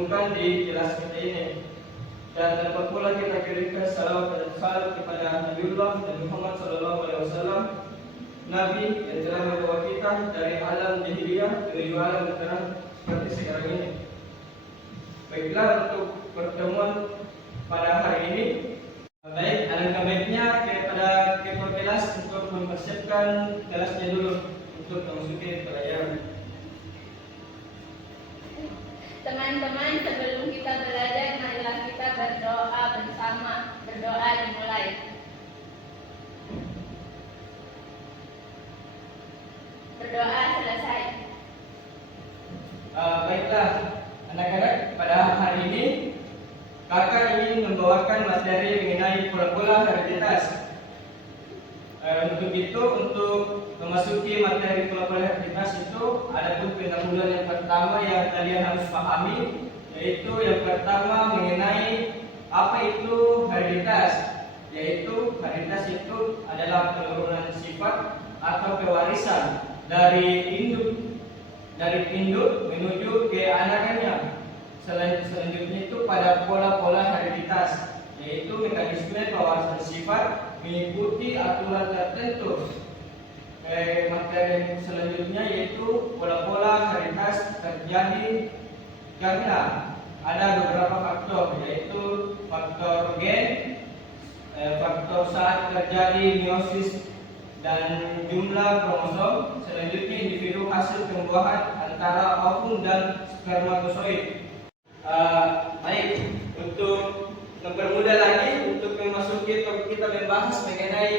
temukan di kelas kita ini. Dan dapat pula kita kirimkan salawat dan salam kepada Nabiullah Nabi Muhammad SAW, Nabi yang telah membawa kita dari alam jahiliyah menuju alam terang seperti sekarang ini. Baiklah, untuk pertemuan pada hari ini, baik, alangkah baiknya kepada ketua kelas untuk mempersiapkan kelasnya dulu untuk memasuki pelajaran. Teman-teman, sebelum kita belajar, marilah kita berdoa bersama. Berdoa dimulai. Berdoa selesai. Baiklah, anak-anak, pada hari ini kakak ingin membawakan materi mengenai pola-pola hereditas. Untuk itu, untuk memasuki materi pola-pola hereditas itu, ada pun pendahuluan yang pertama yang kalian harus pahami, yaitu yang pertama mengenai apa itu hereditas. Yaitu hereditas itu adalah penurunan sifat atau pewarisan dari induk menuju ke anakannya. Selanjutnya itu pada pola-pola hereditas, yaitu mekanisme pewarisan sifat mengikuti aturan tertentu. Materi selanjutnya yaitu pola-pola hereditas terjadi karena ada beberapa faktor, yaitu faktor gen, faktor saat terjadi meiosis dan jumlah kromosom. Selanjutnya individu hasil pembuahan antara ovum dan spermatozoid. Baik, untuk mempermudah lagi untuk memasuki topik kita membahas mengenai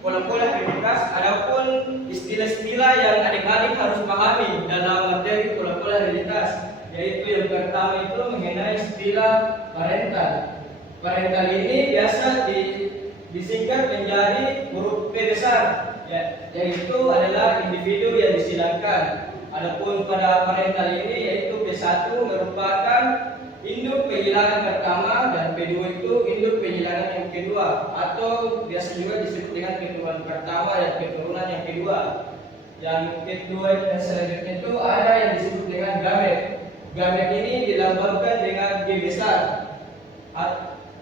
pola-pola hereditas, adapun istilah-istilah yang adik-adik harus pahami dalam materi pola-pola hereditas, yaitu yang pertama itu mengenai istilah parental. Parental ini biasa disingkat menjadi huruf P besar, yaitu adalah individu yang disilangkan. Adapun pada parental ini yaitu P1 merupakan induk penyilangan pertama dan P2 itu induk penyilangan yang kedua, atau biasa juga disebut dengan keturunan pertama dan keturunan yang kedua. Yang kedua dan selanjutnya itu ada yang disebut dengan gamet. Gamet ini dilambangkan dengan G besar,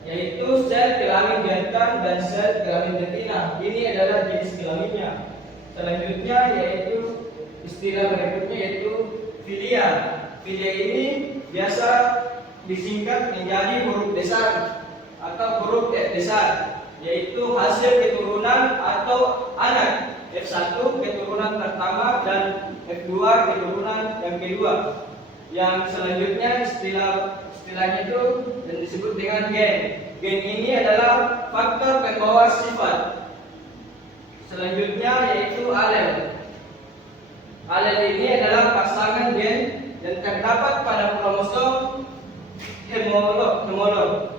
yaitu sel kelamin jantan dan sel kelamin betina. Ini adalah jenis kelaminnya. Selanjutnya yaitu istilah berikutnya yaitu filia. Filia ini biasa disingkat menjadi huruf besar atau huruf F besar, yaitu hasil keturunan atau anak. F1 keturunan pertama dan F2 keturunan yang kedua. Yang selanjutnya istilahnya itu yang disebut dengan gen. Gen ini adalah faktor pembawa sifat. Selanjutnya yaitu alel. Alel ini adalah pasangan gen yang terdapat pada kromosom homolog,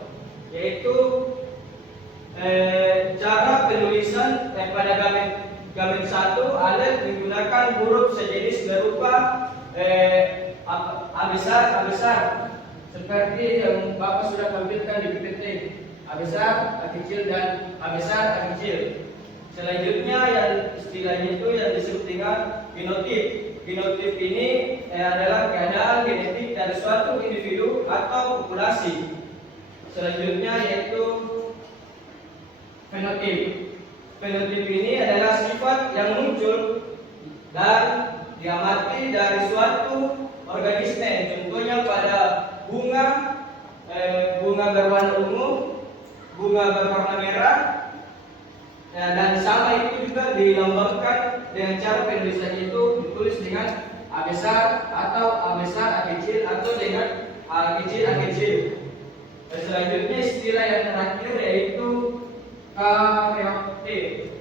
yaitu cara penulisan pada gamet 1 alel menggunakan huruf sejenis berupa A besar seperti yang Bapak sudah tampilkan di PPT. A besar, A kecil, dan A besar, A kecil. Selanjutnya yang istilahnya itu yang disebut dengan genotip. Genotip ini adalah keadaan genetik dari suatu individu atau populasi. Selanjutnya yaitu fenotip. Fenotip ini adalah sifat yang muncul dan diamati dari suatu organisme. Contohnya pada bunga berwarna ungu, bunga berwarna merah, dan sama itu juga dilambangkan dengan cara penulisannya itu ditulis dengan A besar atau A besar A kecil atau dengan A kecil A kecil. Dan selanjutnya istilah yang terakhir yaitu karyotyp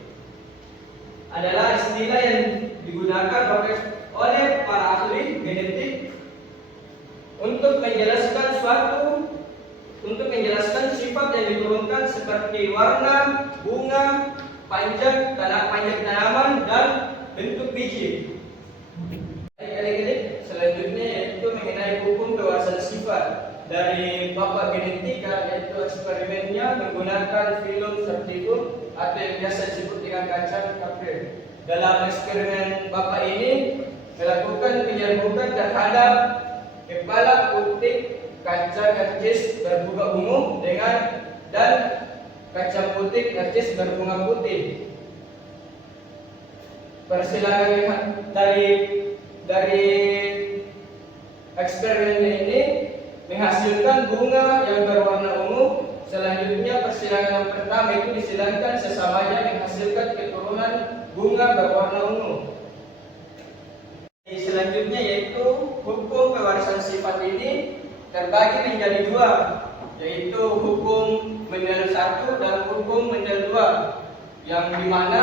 adalah istilah yang digunakan oleh para ahli genetik untuk menjelaskan sifat yang diturunkan seperti warna, bunga, panjang tanaman, dan bentuk biji. Adik-adik, selanjutnya yaitu mengenai hukum pewarisan sifat dari bapak genetika, yaitu eksperimennya menggunakan film sertifium atau yang biasa disebut dengan kacang Kapre. Dalam eksperimen bapak ini melakukan penyerbukan terhadap kepala putih kaca karcis berbunga ungu dan kaca putih karcis berbunga putih. Persilangan dari eksperimen ini menghasilkan bunga yang berwarna ungu. Selanjutnya persilangan yang pertama itu disilangkan sesamanya menghasilkan keturunan bunga berwarna ungu. Selanjutnya yaitu hukum pewarisan sifat ini terbagi menjadi dua, yaitu hukum Mendel 1 dan hukum Mendel 2, yang dimana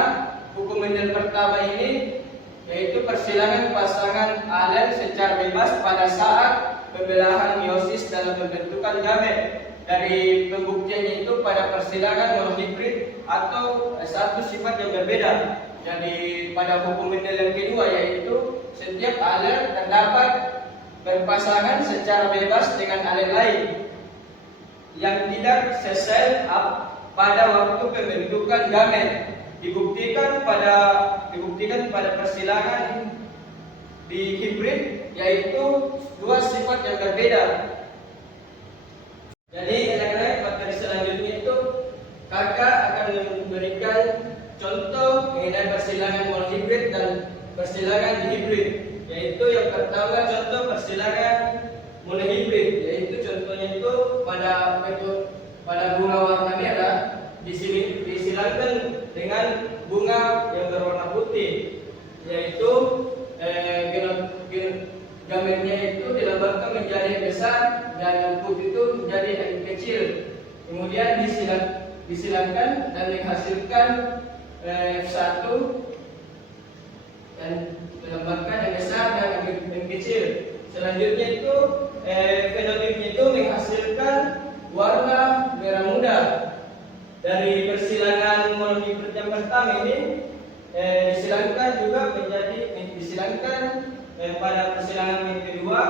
hukum Mendel pertama ini yaitu persilangan pasangan alen secara bebas pada saat pembelahan meiosis dalam pembentukan gamet. Dari pembuktiannya itu pada persilangan monohibrid atau satu sifat yang berbeda. Jadi pada hukum Mendel yang kedua yaitu setiap alen terdapat berpasangan secara bebas dengan alen lain yang tidak sesel pada waktu pembentukan gamet. Dibuktikan pada persilangan di hibrid yaitu dua sifat yang berbeda. Jadi anak-anak materi selanjutnya itu kakak akan memberikan contoh mengenai persilangan monohibrid dan persilangan dihibrid. Yaitu yang pertama contoh persilangan monohibrid, yaitu contohnya itu pada bunga warna merah disilangkan dengan bunga yang berwarna putih, yaitu gametnya itu dilambangkan menjadi yang besar dan yang putih itu menjadi yang kecil. Kemudian disilangkan dan menghasilkan F1 dan dilambangkan yang besar dan yang kecil. Selanjutnya itu fenotipnya itu menghasilkan warna merah muda. Dari persilangan monohibrid yang pertama ini disilangkan pada persilangan yang kedua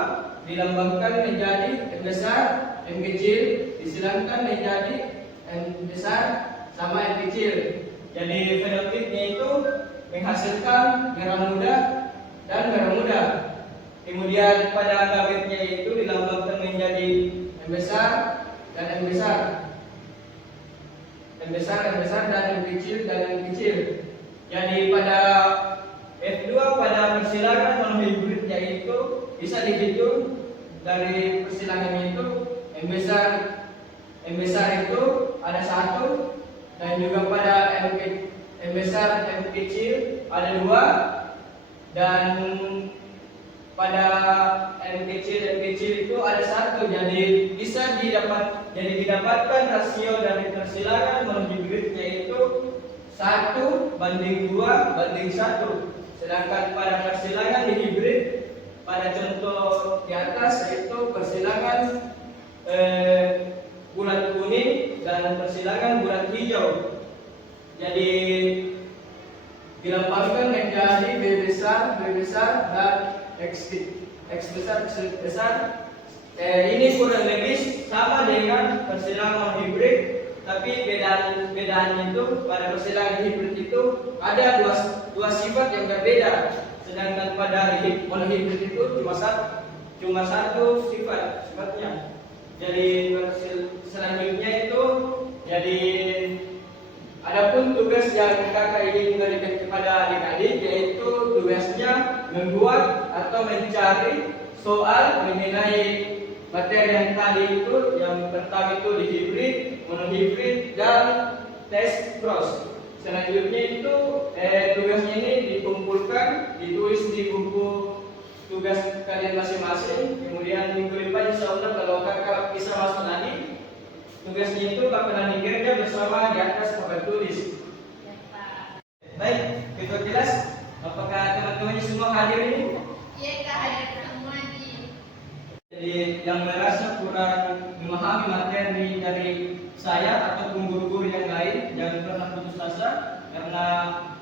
dilambangkan menjadi yang besar, yang kecil, disilangkan menjadi yang besar sama yang kecil. Jadi fenotipnya itu menghasilkan merah muda dan merah muda. Kemudian pada gametnya itu dilambangkan menjadi yang besar dan yang besar, yang besar dan yang kecil. Jadi pada F2 pada persilangan monohibrid yaitu bisa dihitung dari persilangannya itu yang besar itu ada 1, dan juga pada yang besar yang kecil ada 2, dan pada yang kecil itu ada 1. Jadi didapatkan rasio dari persilangan monohibrid yaitu 1:2:1. Sedangkan pada persilangan dihibrid pada contoh di atas yaitu persilangan bulat kuning dan persilangan bulat hijau. Jadi dilambangkan menjadi B besar dan X besar. Ini kurang lebih sama dengan persilangan monohibrid, tapi bedaannya itu pada persilangan hibrid itu ada dua sifat yang berbeda, sedangkan pada monohibrid itu cuma satu sifatnya. Jadi selanjutnya itu adapun tugas yang kakak ingin berikan kepada adik-adik yaitu tugasnya membuat atau mencari soal mengenai materi yang tadi itu. Yang pertama itu dihibrid, monohibrid, dan tes cross. Selanjutnya itu tugasnya ini dikumpulkan, ditulis di buku tugas kalian masing-masing. Kemudian minggu depan insyaallah kalau kakak bisa masuk lagi, tugasnya itu bakalan dikerja bersama di atas papan tulis. Baik, itu jelas. Apakah teman-teman semua hadir ini? Iya kak, hadir semua nih. Jadi yang merasa kurang memahami materi dari saya ataupun guru-guru yang lain, jangan pernah putus asa, karena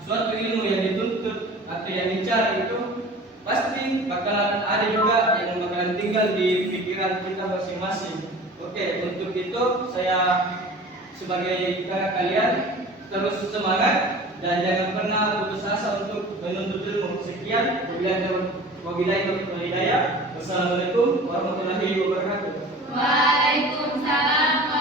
suatu ilmu yang dituntut atau yang dicari itu pasti bakalan ada juga yang bakalan tinggal di pikiran kita masing-masing. Oke, untuk itu saya sebagai kakak kalian terus semangat dan jangan pernah putus asa untuk menuntut ilmu. Sekian, wabillahi taufiq wal hidayah. Wassalamualaikum warahmatullahi wabarakatuh. Waalaikumsalam